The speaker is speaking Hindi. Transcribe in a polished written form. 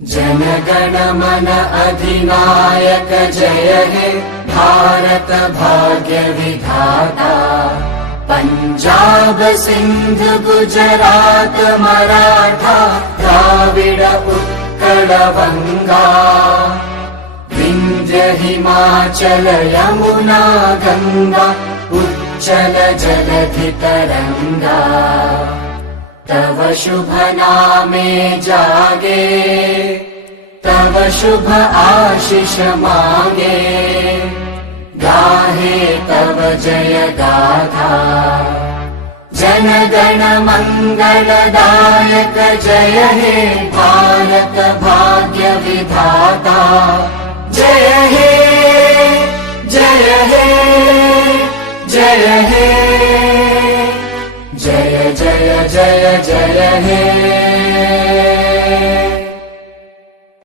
जन गण मन अधिनायक जय हे भारत भाग्य विधाता। पंजाब सिंध गुजरात मराठा द्राविड उत्कल बंगा। विंध्य हिमाचल यमुना गंगा उच्चल जलधि तरंगा। तव शुभ नामे जागे तव शुभ आशीष मांगे। गाहे तव जय गाथा जन गण मंगलदायक जय हे भारत भाग्य विधाता। जय हे जय हे जय हे जय जय जय जय हे।